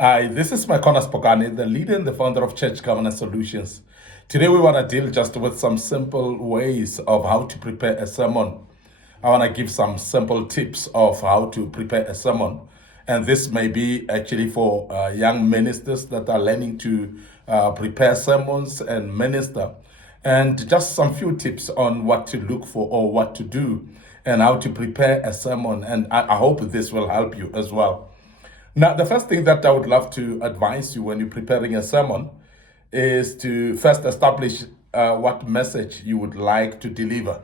Hi, this is MIcornus Phokane, the leader and the founder of Church Governance Solutions. Today, we want to deal just with some simple ways of how to prepare a sermon. I want to give some simple tips of how to prepare a sermon. And this may be actually for young ministers that are learning to prepare sermons and minister. And just some few tips on what to look for or what to do and how to prepare a sermon. And I hope this will help you as well. Now, the first thing that I would love to advise you when you're preparing a sermon is to first establish what message you would like to deliver.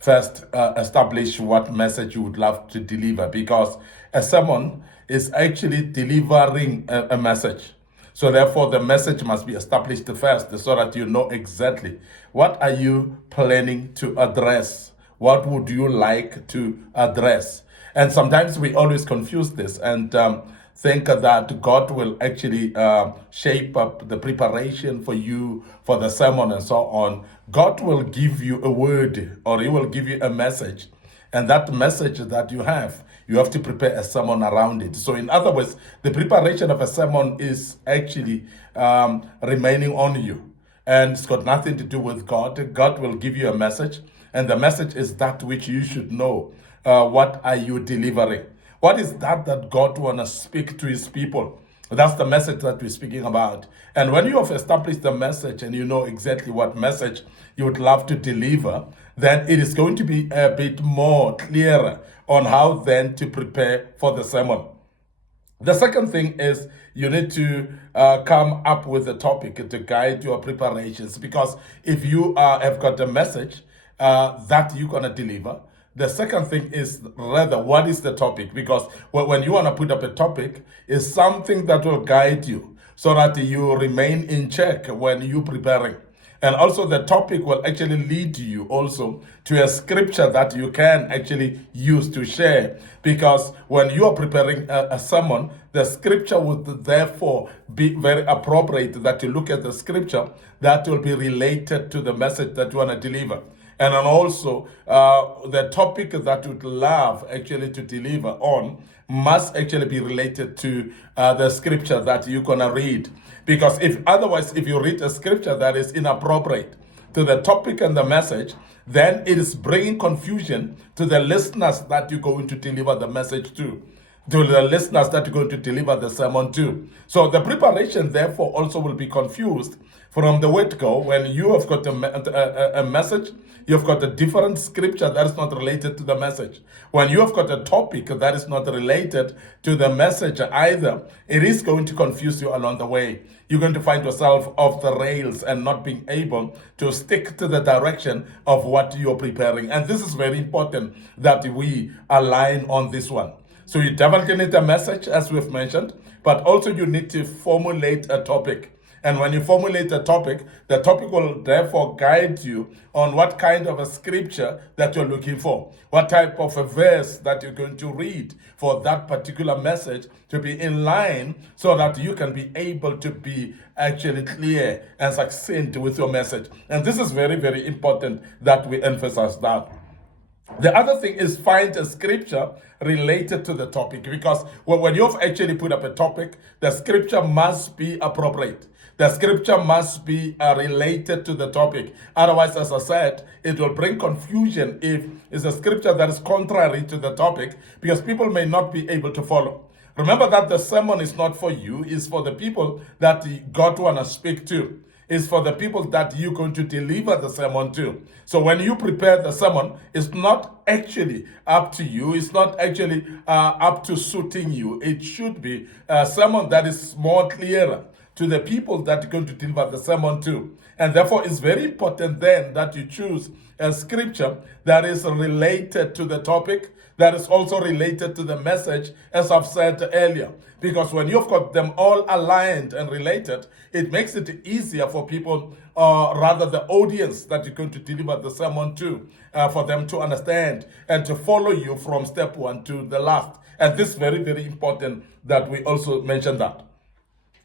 First, establish what message you would love to deliver, because a sermon is actually delivering a message. So therefore, the message must be established first so that you know exactly what are you planning to address. What would you like to address? And sometimes we always confuse this and think that God will actually shape up the preparation for you for the sermon and so on. God will give you a word, or He will give you a message. And that message that you have to prepare a sermon around it. So, in other words, the preparation of a sermon is actually remaining on you. And it's got nothing to do with God. God will give you a message, and the message is that which you should know. What are you delivering? What is that God want to speak to His people? That's the message that we're speaking about. And when you have established the message and you know exactly what message you would love to deliver, then it is going to be a bit more clearer on how then to prepare for the sermon. The second thing is you need to come up with a topic to guide your preparations, because if you have got a message that you're going to deliver, the second thing is rather what is the topic, because when you want to put up a topic, is something that will guide you so that you remain in check when you're preparing. And also the topic will actually lead you also to a scripture that you can actually use to share. Because when you are preparing a sermon, the scripture would therefore be very appropriate that you look at the scripture that will be related to the message that you want to deliver. And then also, the topic that you'd love actually to deliver on must actually be related to the scripture that you're going to read. Because if you read a scripture that is inappropriate to the topic and the message, then it is bringing confusion to the listeners that you're going to deliver the message to the listeners that you're going to deliver the sermon to. So the preparation, therefore, also will be confused from the word go. When you have got a message, you've got a different scripture that is not related to the message. When you have got a topic that is not related to the message either, it is going to confuse you along the way. You're going to find yourself off the rails and not being able to stick to the direction of what you're preparing. And this is very important that we align on this one. So you definitely need a message, as we've mentioned, but also you need to formulate a topic. And when you formulate a topic, the topic will therefore guide you on what kind of a scripture that you're looking for, what type of a verse that you're going to read for that particular message to be in line, so that you can be able to be actually clear and succinct with your message. And this is very, very important that we emphasize that. The other thing is find a scripture related to the topic, because when you've actually put up a topic, the scripture must be appropriate. The scripture must be related to the topic. Otherwise, as I said, it will bring confusion if it's a scripture that is contrary to the topic, because people may not be able to follow. Remember that the sermon is not for you, it's for the people that God want to speak to. Is for the people that you're going to deliver the sermon to. So when you prepare the sermon, it's not actually up to you. It's not actually up to suiting you. It should be a sermon that is more clearer to the people that you're going to deliver the sermon to. And therefore, it's very important then that you choose a scripture that is related to the topic, that is also related to the message, as I've said earlier. Because when you've got them all aligned and related, it makes it easier for people, rather the audience that you're going to deliver the sermon to, for them to understand and to follow you from step one to the last. And this is very, very important that we also mention that.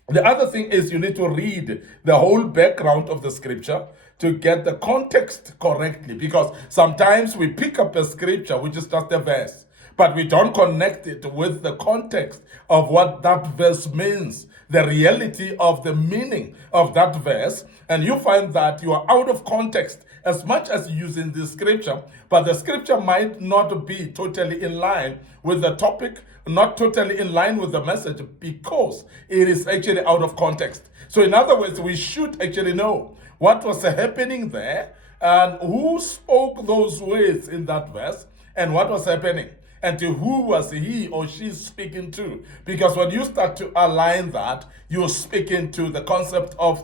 The other thing is you need to read the whole background of the scripture to get the context correctly, because sometimes we pick up a scripture which is just a verse, but we don't connect it with the context of what that verse means, the reality of the meaning of that verse, and you find that you are out of context as much as using the scripture, but the scripture might not be totally in line with the topic, not totally in line with the message, because it is actually out of context. So in other words, we should actually know what was happening there and who spoke those words in that verse and what was happening and to who was he or she speaking to. Because when you start to align that, you're speaking to the concept of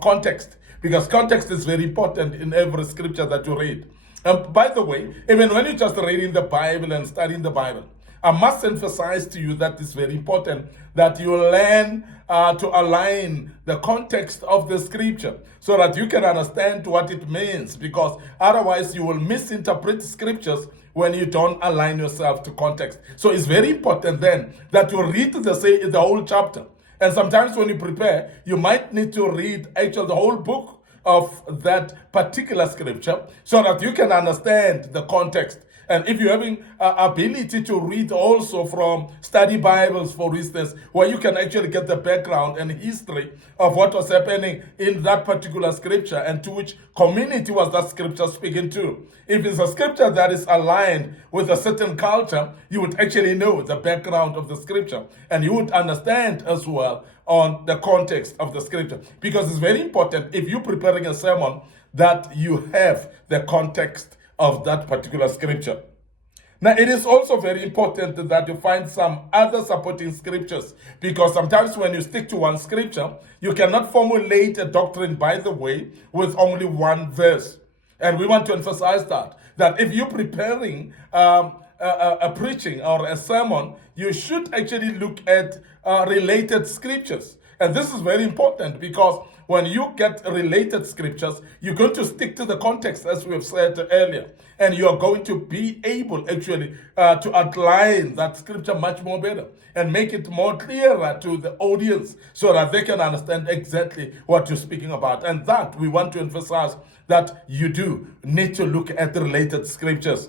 context, because context is very important in every scripture that you read. And by the way, even when you're just reading the Bible and studying the Bible, I must emphasize to you that it's very important that you learn to align the context of the scripture so that you can understand what it means, because otherwise you will misinterpret scriptures when you don't align yourself to context. So it's very important then that you read the whole chapter. And sometimes when you prepare, you might need to read actually the whole book of that particular scripture so that you can understand the context. And if you're having ability to read also from study Bibles, for instance, where you can actually get the background and history of what was happening in that particular scripture and to which community was that scripture speaking to. If it's a scripture that is aligned with a certain culture, you would actually know the background of the scripture and you would understand as well on the context of the scripture. Because it's very important if you're preparing a sermon that you have the context of that particular scripture. Now, it is also very important that you find some other supporting scriptures, because sometimes when you stick to one scripture, you cannot formulate a doctrine, by the way, with only one verse. And we want to emphasize that if you're preparing a preaching or a sermon, you should actually look at related scriptures. And this is very important because when you get related scriptures, you're going to stick to the context, as we have said earlier. And you are going to be able actually to outline that scripture much more better and make it more clearer to the audience so that they can understand exactly what you're speaking about. And that we want to emphasize that you do need to look at the related scriptures.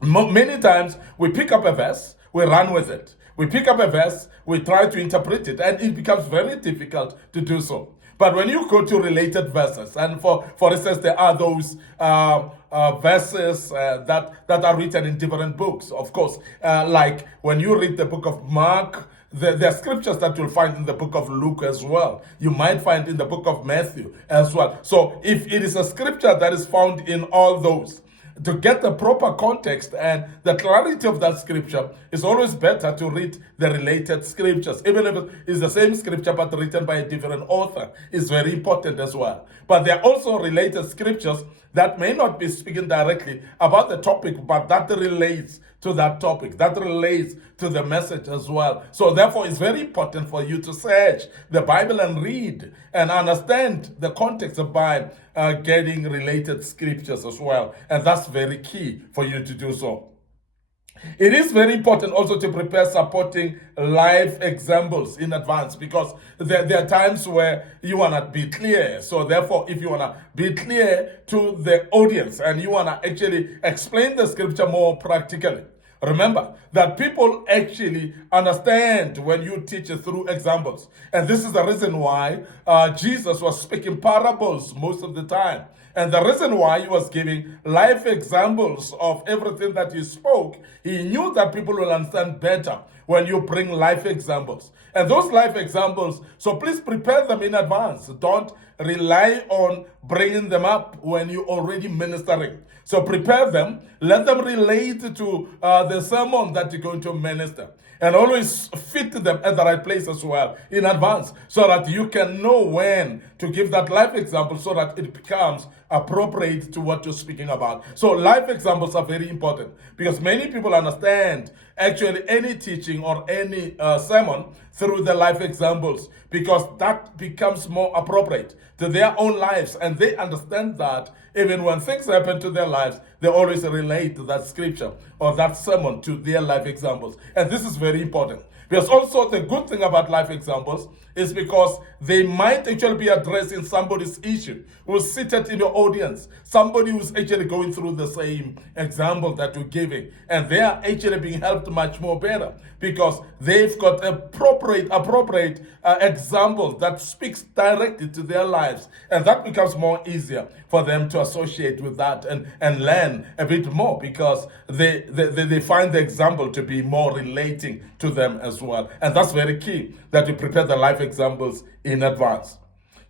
Many times we pick up a verse, we run with it. We pick up a verse, we try to interpret it, and it becomes very difficult to do so. But when you go to related verses, and for instance, there are those verses that are written in different books, of course, like when you read the book of Mark, there are scriptures that you'll find in the book of Luke as well. You might find in the book of Matthew as well. So if it is a scripture that is found in all those, to get the proper context and the clarity of that scripture, it's always better to read the related scriptures. Even if it is the same scripture but written by a different author, is very important as well. But there are also related scriptures that may not be speaking directly about the topic, but that relates to that topic, that relates to the message as well. So therefore, it's very important for you to search the Bible and read and understand the context by getting related scriptures as well. And that's very key for you to do so. It is very important also to prepare supporting live examples in advance, because there are times where you want to be clear. So therefore, if you want to be clear to the audience and you want to actually explain the scripture more practically, remember that people actually understand when you teach through examples. And this is the reason why Jesus was speaking parables most of the time. And the reason why he was giving life examples of everything that he spoke, he knew that people will understand better when you bring life examples. And those life examples, so please prepare them in advance. Don't rely on bringing them up when you're already ministering. So prepare them, let them relate to the sermon that you're going to minister. And always fit them at the right place as well in advance, so that you can know when to give that life example so that it becomes appropriate to what you're speaking about. So life examples are very important, because many people understand actually any teaching or any sermon through the life examples, because that becomes more appropriate to their own lives, and they understand that even when things happen to their lives, they always relate to that scripture or that sermon to their life examples. And this is very important, Because also the good thing about life examples is because they might actually be addressing somebody's issue who's seated in your audience, somebody who's actually going through the same example that you're giving, and they are actually being helped much more better because they've got appropriate example that speaks directly to their lives, and that becomes more easier for them to associate with that and learn a bit more because they find the example to be more relating to them as well. And that's very key, that you prepare the life examples in advance.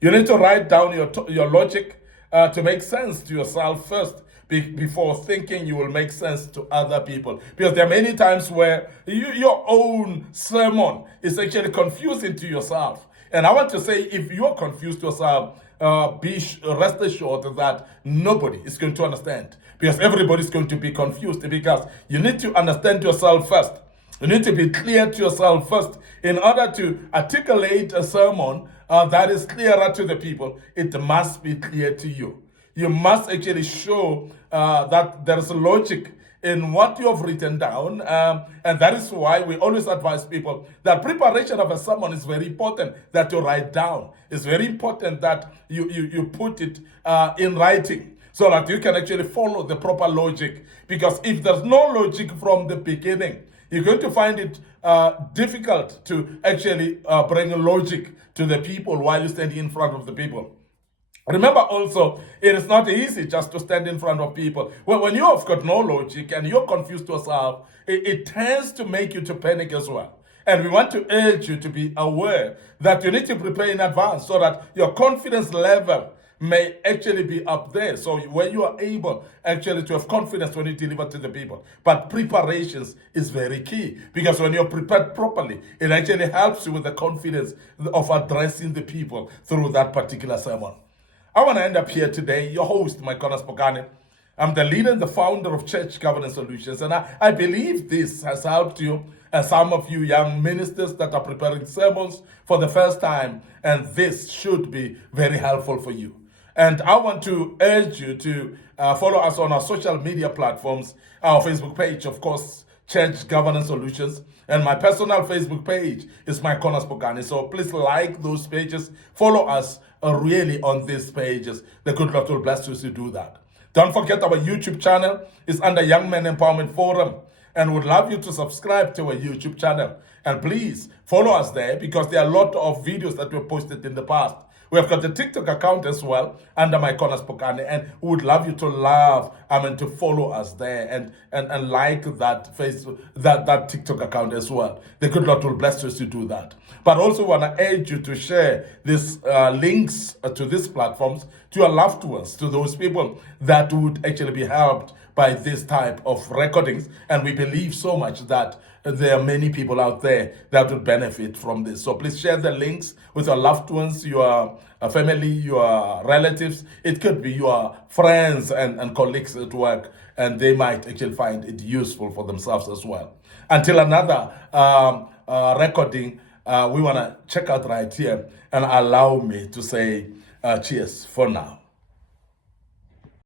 You need to write down your logic to make sense to yourself first before thinking you will make sense to other people. Because there are many times where your own sermon is actually confusing to yourself. And I want to say, if you're confused yourself, rest assured that nobody is going to understand, because everybody is going to be confused, because you need to understand yourself first. You need to be clear to yourself first in order to articulate a sermon that is clearer to the people. It must be clear to you. You must actually show that there is logic in what you have written down. And that is why we always advise people that preparation of a sermon is very important, that you write down. It's very important that you put it in writing so that you can actually follow the proper logic. Because if there's no logic from the beginning, you're going to find it difficult to actually bring logic to the people while you're standing in front of the people. Remember also, it is not easy just to stand in front of people. Well, when you have got no logic and you're confused yourself, it tends to make you to panic as well. And we want to urge you to be aware that you need to prepare in advance so that your confidence level may actually be up there. So where you are able actually to have confidence when you deliver to the people. But preparations is very key, because when you're prepared properly, it actually helps you with the confidence of addressing the people through that particular sermon. I want to end up here today, your host, MIcornus Phokane. I'm the leader and the founder of Church Governance Solutions, and I believe this has helped you and some of you young ministers that are preparing sermons for the first time, and this should be very helpful for you. And I want to urge you to follow us on our social media platforms, our Facebook page, of course, Church Governance Solutions, and my personal Facebook page is MIcornus Phokane. So please like those pages, follow us really on these pages. The good Lord will bless you as you do that. Don't forget, our YouTube channel is under Young Men Empowerment Forum, and would love you to subscribe to our YouTube channel. And please follow us there, because there are a lot of videos that we've posted in the past. We have got a TikTok account as well under MIcornus Phokane, and we would love you to to follow us there and like that that TikTok account as well. The good Lord will bless you as you do that. But also want to urge you to share these links to these platforms to your loved ones, to those people that would actually be helped by this type of recordings. And we believe so much that there are many people out there that would benefit from this. So please share the links with your loved ones, your family, your relatives. It could be your friends and colleagues at work, and they might actually find it useful for themselves as well. Until another recording, we want to check out right here, and allow me to say cheers for now.